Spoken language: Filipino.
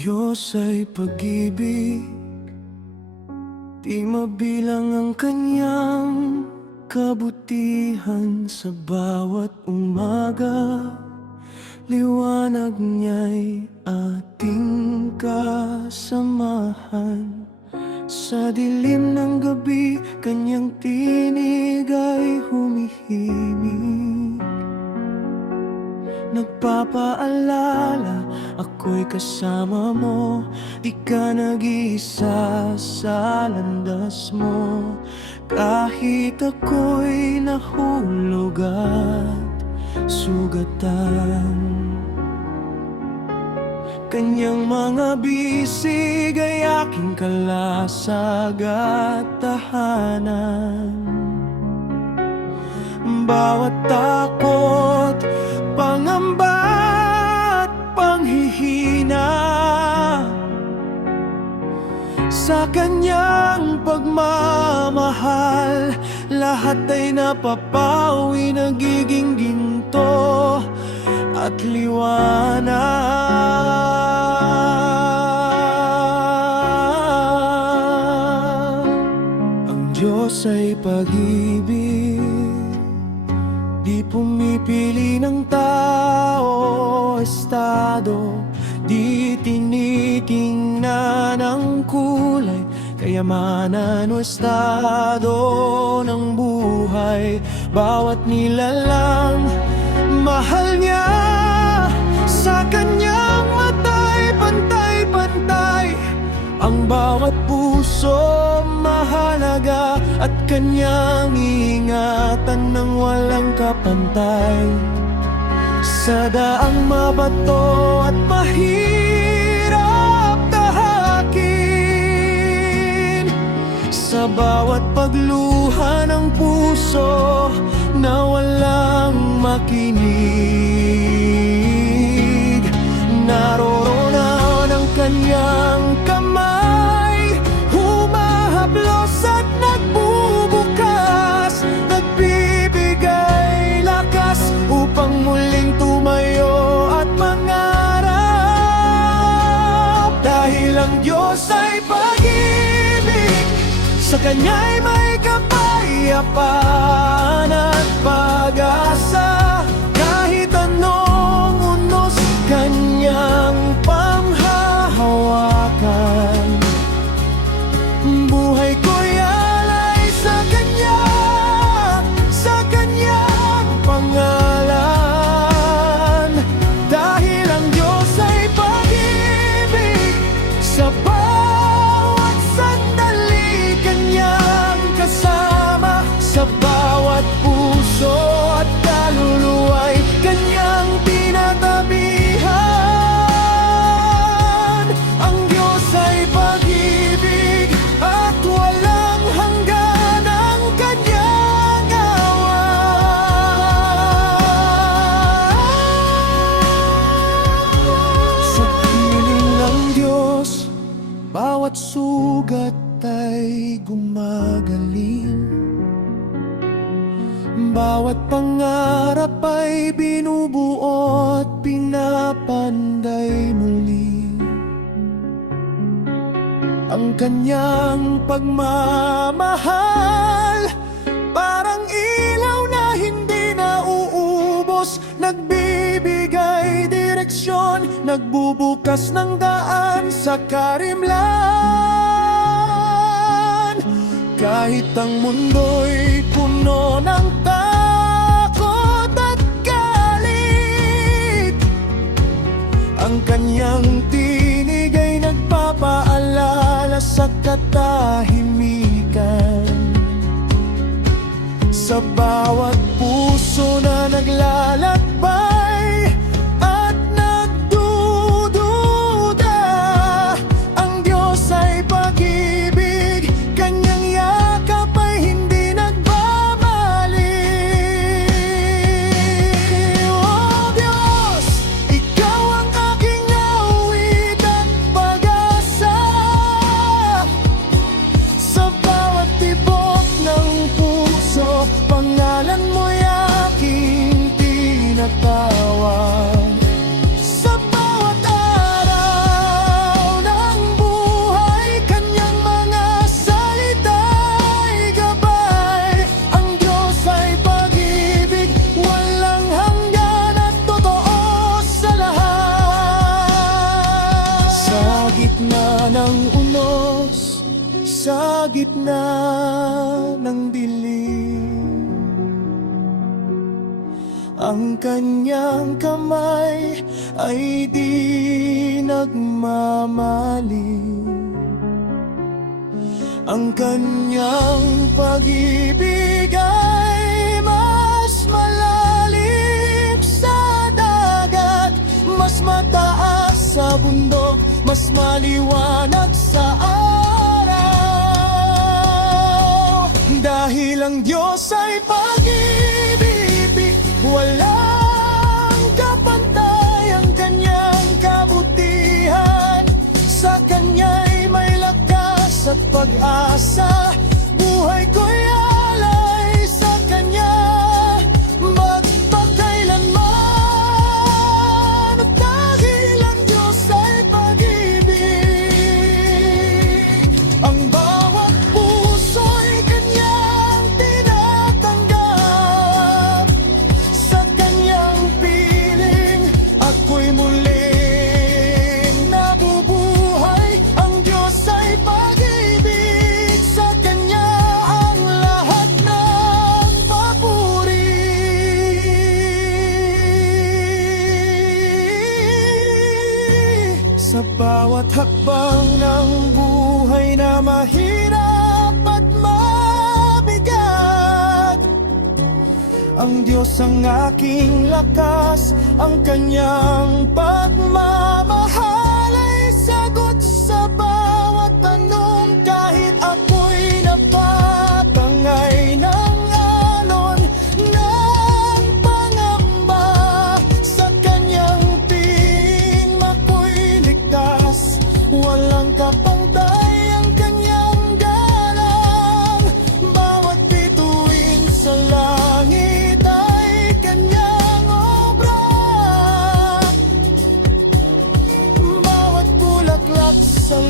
Diyos ay pag-ibig, di mabilang ang kanyang kabutihan. Sa bawat umaga, liwanag niya'y ating kasamahan. Sa dilim ng gabi, kanyang tinig ay humihimig, nagpapaalala, ako'y kasama mo. Di ka nag-iisa sa landas mo. Kahit ako'y nahulog at sugatan, kanyang mga bisig ay aking kalasag at tahanan. Bawat takot, pangamba at panghihina, sa kanyang pagmamahal, lahat ay napapawi, nagiging ginto at liwanag. Ang Diyos ay pag-ibig, di pumipili ng tao, estado, di tinitingnan ang kulay, kayamanan o estado ng buhay. Bawat nilalang, mahal niya, sa kanyang mata'y pantay-pantay. Ang bawat puso mahalaga at kanyang ingatan ng walang kapantay. Sa daang mabato at mahirap tahakin, sa bawat pagluha ng puso na walang makinig, naroroon ang kanyang kamay, humahaplos at nagbubukas, nagbibigay lakas upang muling tumayo at mangarap. Dahil ang Diyos ay pag-ibig, sa kanya'y may kapayapaan at pag-asa. Kahit anong unos kanyang panghahawakan, buhay ko'y alay sa kanya, sa kanyang pangalan. Dahil ang Diyos ay pag-ibig, sa bawat sandali kanyang kasama, sa bawat puso at kaluluwa'y kanyang tinatabihan. Ang Diyos ay pag-ibig at walang hanggan ang kanyang awa. Sa piling ng Diyos, bawat sugat ay gumagaling, bawat pangarap ay binubuo at pinapanday muli. Ang kanyang pagmamahal, parang ilaw na hindi nauubos, nagbibigay direksyon, nagbubukas ng daan sa karimlan. Kahit ang mundo'y puno ng takot at galit, ang kanyang tinig ay nagpapaalala sa katahimikan. Sa bawat puso na naglalakbay at nagdududa, ang Diyos ay pag-ibig, kanyang yakap ay hindi nagbabalik. O Diyos, ikaw ang aking awit at pag-asa, gitna ng unos, sa gitna ng dilim, ang kanyang kamay ay di nagmamali. Ang kanyang pag-ibig ay mas malalim sa dagat, mas mataas sa bundok, mas maliwanag sa araw. Dahil ang Diyos ay pag-ibig, walang kapantay ang kanyang kabutihan. Sa kanya'y may lakas at pag-asa, buhay ko'y alay sa kanya magpakailanman. At dahil ang Diyos ay pag-ibig, ang bawat puso'y kanyang tinatanggap. Sa kanyang piling ako'y muling nabubuhay. Ang Diyos ay pag-ibig, sa kanya ang lahat ng papuri. Sa bawat hakbang ng buhay na mahirap at mabigat, ang Diyos ang aking lakas, ang kanyang pagmamahal ay sagot sa bawat tanong. Kahit ako'y napapangay ng alon ng pangamba, sa kanyang piling ako'y ligtas. Walang kapantay ang kanyang galang, bawat bituin sa langit ay kanyang obra. Bawat bulaklak sa